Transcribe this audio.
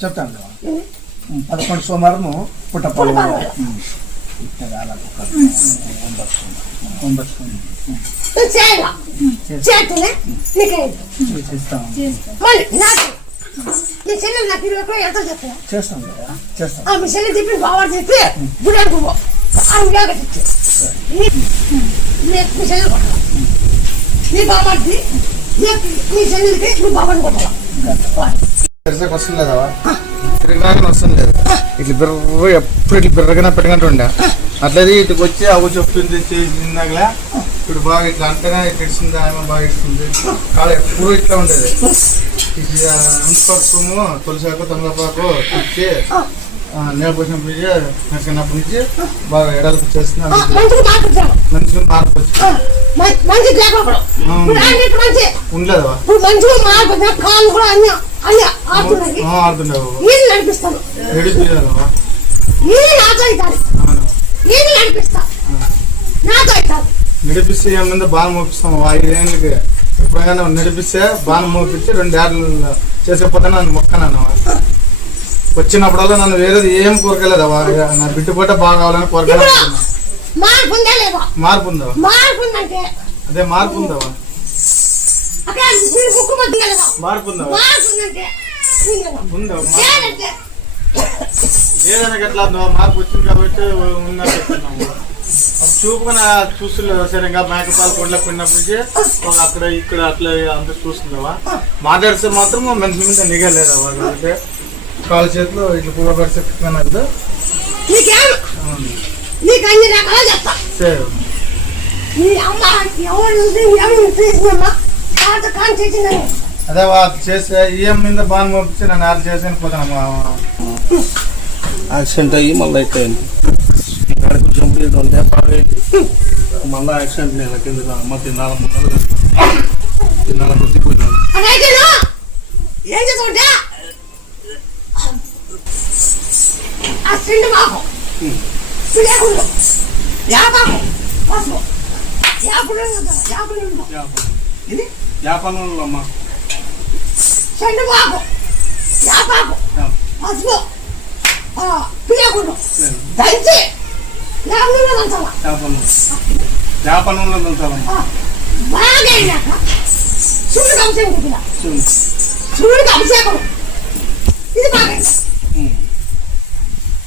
చెప్తాను 11 సోమవారము పుట్టపల్లి చేస్తాం మీ చెల్లి చెప్పి బాగా చెప్పి గుడాకు మీ చెల్లి కొట్టాల నీ బాబాకి నీ చెల్లికి నువ్వు బాబాని కొట్టాల వస్తుంది లేదా తిరగడానికి వస్తుంది లేదు ఇట్లా బిర్ర ఎప్పుడు ఇట్లా బిర్రగా పెట్టగంట ఉండే అట్లది ఇటుకు వచ్చి అవ్వ చెప్తుంది చేసిందాకలే ఇప్పుడు బాగా ఇట్లా అంటేనే ఇట్లా ఇస్తుంది ఆమె బాగా ఇస్తుంది కాళ్ళ ఎప్పుడు ఇట్లా ఉండేది ఇది అంతపక్కము తులసాకు తమలపాకు ఇచ్చి నీళ్ళ పోసినప్పుడు చిన్నప్పటి నుంచి బాగా ఎడలకు చేస్తుంది మంచిగా మార్పు వచ్చింది ఉండలేదా ఆడుతుండేవా నడిపిస్తే ఏమన్నా బాగా మోపిస్తాం 5 ఏళ్ళకి ఎప్పుడైనా నడిపిస్తే బాగా మోపించి 2 ఏళ్ళు చేసేపోతే నన్ను మొక్కనన్నావా వచ్చినప్పుడల్లా నన్ను వేరేది ఏం కోరకలేదవా నా బిడ్డ పూట బాగా కావాలని కోరకలే మార్పు ఉందా అదే మార్పు ఉందావా మార్పు ఉందా ఏదైనా ఎట్లా మార్పు వచ్చింది కాబట్టి ఉన్నట్టున్నాము చూపుగా చూస్తుండేవా సరిగా మేకపాలు కొండలకు పోయినప్పటికీ అక్కడ ఇక్కడ అట్లా అంత చూస్తుండేవా మాట్లాడితే మాత్రం మనిషి మీద నిగలేదవా అంటే కాళ్ళ చేతిలో ఇట్లా పువ్వు పరిస్థితి అదే చేస్తే ఈఎం మీద బాగా పంపించి నన్ను ఆరు చేసి పోతాను యాక్సిడెంట్ అయ్యి మళ్ళీ అయిపోయింది అక్కడికి జంపు బాగైంది మళ్ళీ యాక్సిడెంట్ నేను కింద అమ్మ తిన్నాల గుర్తిపోయినాను వ్యాపారంలో అమ్మా వ్యాపారంలో దంచాలమ్మా చూడు అభిషేకం ఇది బాగా